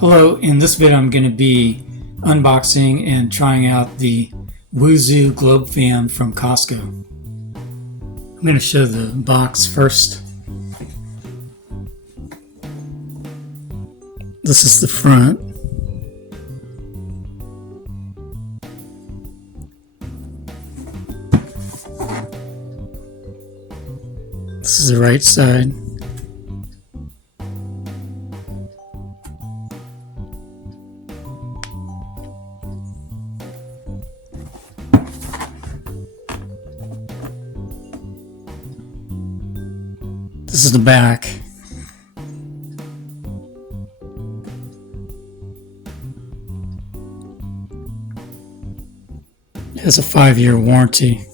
Hello, in this video I'm going to be unboxing and trying out the Woozoo globe fan from Costco. I'm going to show the box first. This is the front. This is the right side. This is the back. It has a 5-year warranty.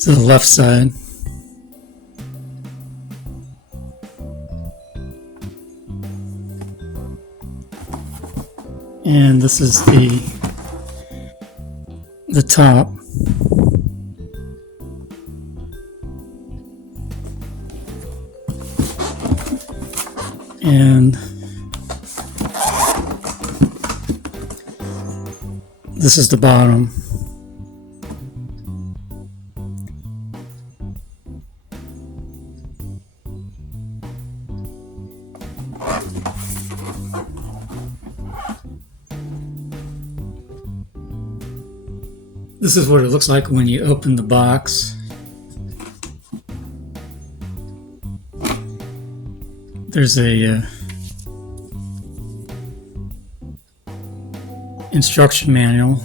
To the left side. And this is the top. And this is the bottom. This is what it looks like when you open the box. There's a instruction manual.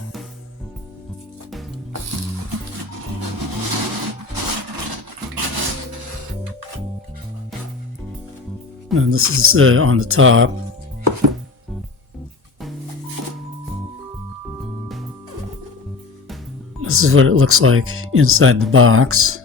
And this is on the top. This is what it looks like inside the box.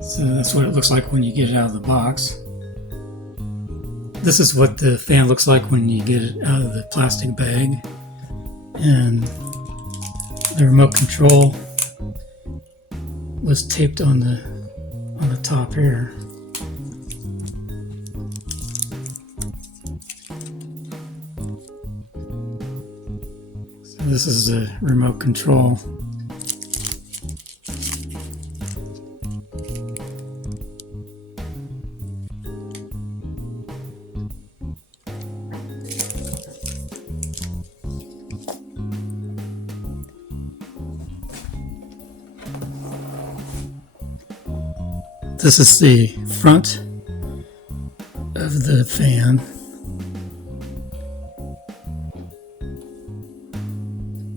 So that's what it looks like when you get it out of the box. This is what the fan looks like when you get it out of the plastic bag. And the remote control was taped on the top here. So this is the remote control. This is the front of the fan.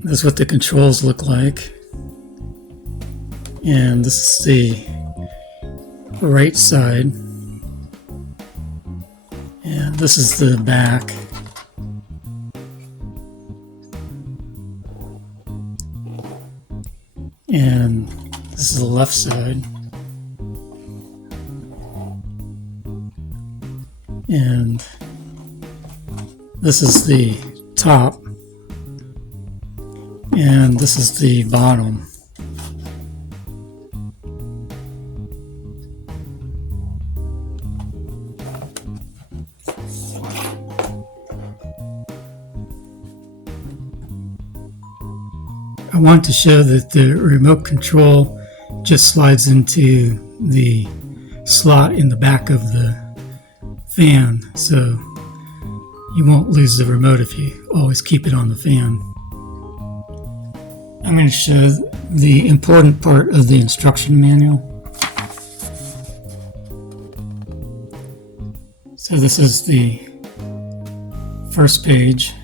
This is what the controls look like. And this is the right side. And this is the back. And this is the left side. And this is the top, and this is the bottom. I want to show that the remote control just slides into the slot in the back of the fan, so you won't lose the remote if you always keep it on the fan. I'm going to show the important part of the instruction manual. So this is the first page.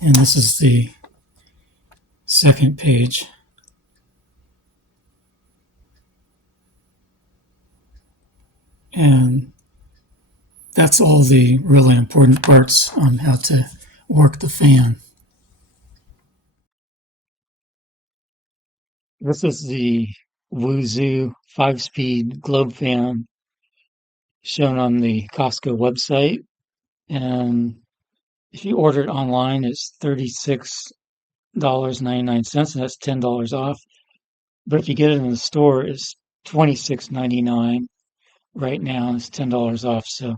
And this is the second page. And that's all the really important parts on how to work the fan. This is the Woozoo 5-speed globe fan shown on the Costco website. And if you order it online, it's $36.99, and that's $10 off. But if you get it in the store, it's $26.99 right now, and it's $10 off. So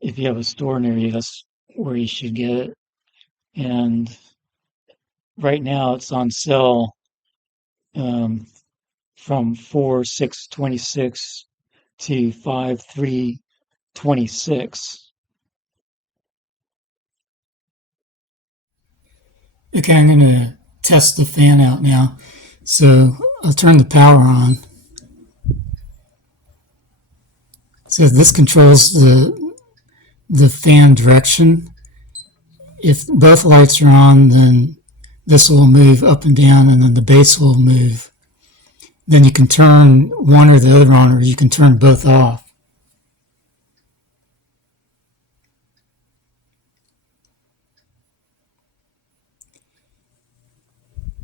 if you have a store near you, that's where you should get it. And right now, it's on sale um, from 4/6/26 to 5/3/26. Okay, I'm going to test the fan out now. So I'll turn the power on. So this controls the fan direction. If both lights are on, then this will move up and down, and then the base will move. Then you can turn one or the other on, or you can turn both off.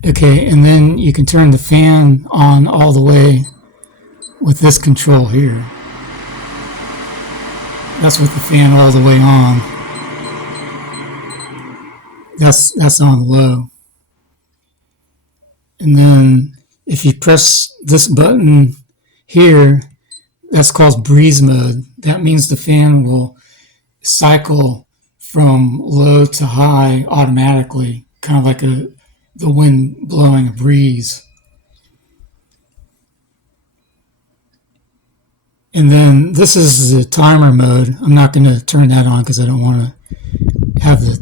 Okay, and then you can turn the fan on all the way with this control here. That's with the fan all the way on. That's on low. And then if you press this button here, that's called breeze mode. That means the fan will cycle from low to high automatically, kind of like the wind blowing a breeze. And then this is the timer mode. I'm not going to turn that on because I don't want to have the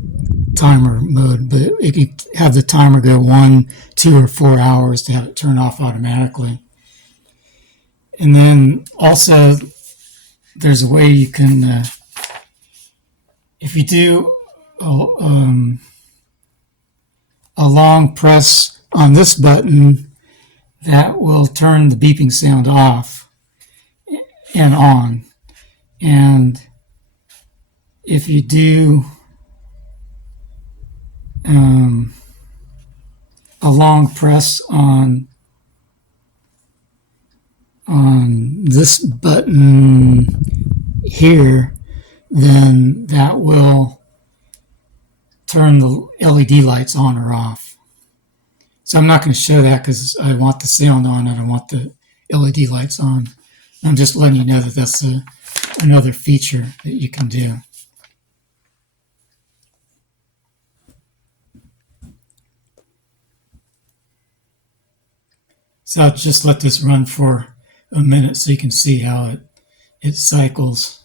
timer mode, but if you have the timer go 1, 2, or 4 hours to have it turn off automatically. And then also there's a way you can, if you do a long press on this button, that will turn the beeping sound off and on. And if you do a long press on this button here, then that will turn the LED lights on or off. So I'm not going to show that because I want the sound on and I want the LED lights on. I'm just letting you know that that's another feature that you can do. So I'll just let this run for a minute so you can see how it cycles.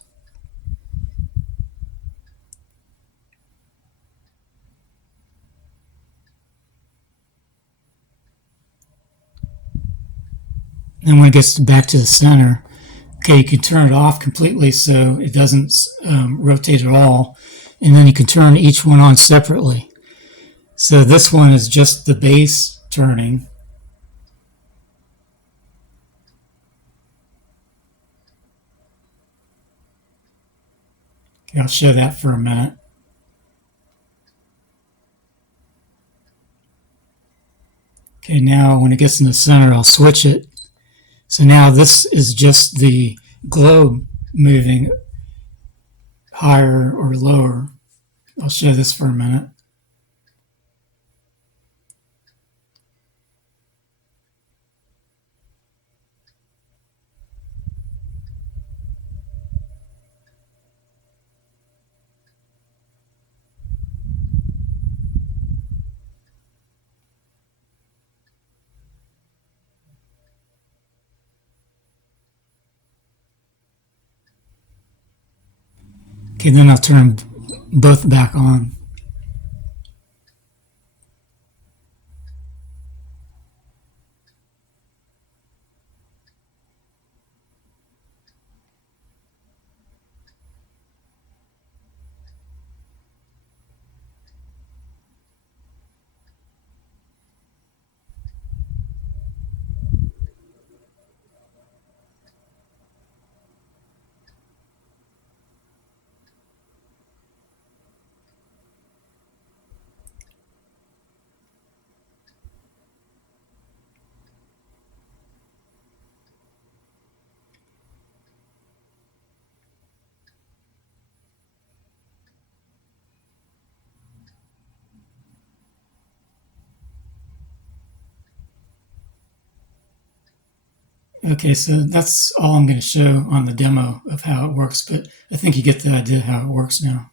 And when it gets back to the center, okay, you can turn it off completely so it doesn't rotate at all. And then you can turn each one on separately. So this one is just the base turning. Okay, I'll show that for a minute. Okay, now when it gets in the center, I'll switch it. So now this is just the globe moving higher or lower. I'll show this for a minute. Okay, then I'll turn both back on. Okay, so that's all I'm going to show on the demo of how it works, but I think you get the idea how it works now.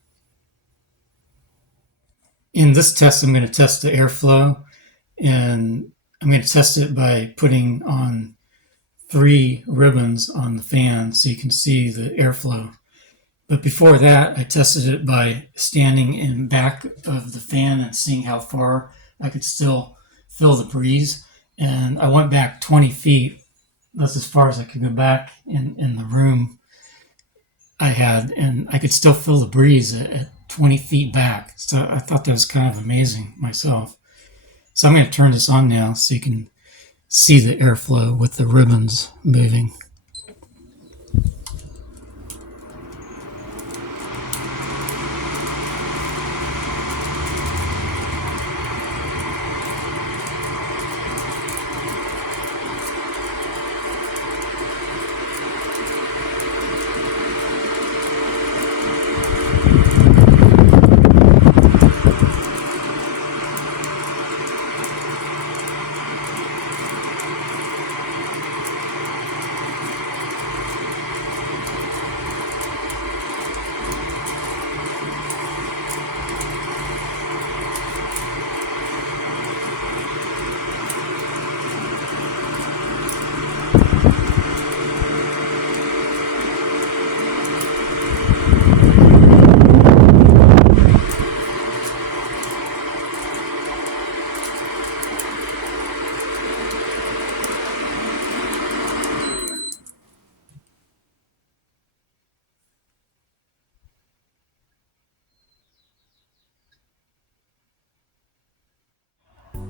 In this test, I'm going to test the airflow, and I'm going to test it by putting on 3 ribbons on the fan so you can see the airflow. But before that, I tested it by standing in back of the fan and seeing how far I could still feel the breeze. And I went back 20 feet. That's as far as I could go back in the room I had, and I could still feel the breeze at 20 feet back. So I thought that was kind of amazing myself. So I'm going to turn this on now so you can see the airflow with the ribbons moving.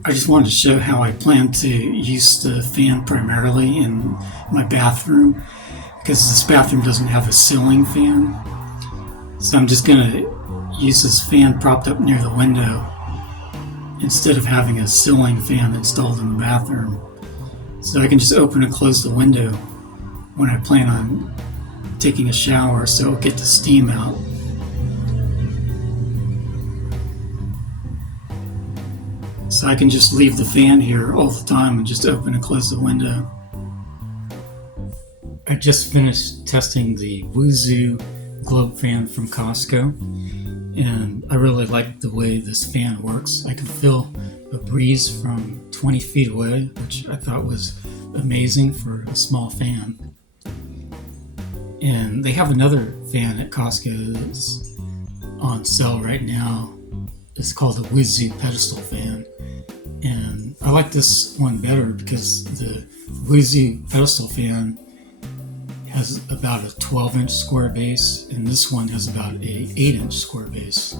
I just wanted to show how I plan to use the fan primarily in my bathroom, because this bathroom doesn't have a ceiling fan. So I'm just going to use this fan propped up near the window instead of having a ceiling fan installed in the bathroom. So I can just open and close the window when I plan on taking a shower so it'll get the steam out. So I can just leave the fan here all the time and just open and close the window. I just finished testing the Woozoo globe fan from Costco, and I really like the way this fan works. I can feel a breeze from 20 feet away, which I thought was amazing for a small fan. And they have another fan at Costco that's on sale right now. It's called the Woozoo pedestal fan. And I like this one better because the Woozoo pedestal fan has about a 12-inch square base, and this one has about a 8-inch square base.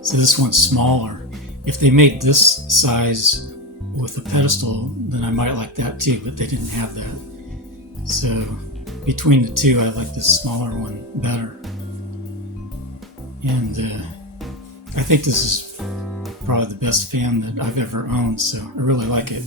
So this one's smaller. If they made this size with a pedestal, then I might like that too, but they didn't have that. So between the two, I like this smaller one better. And I think this is probably the best fan that I've ever owned, so I really like it.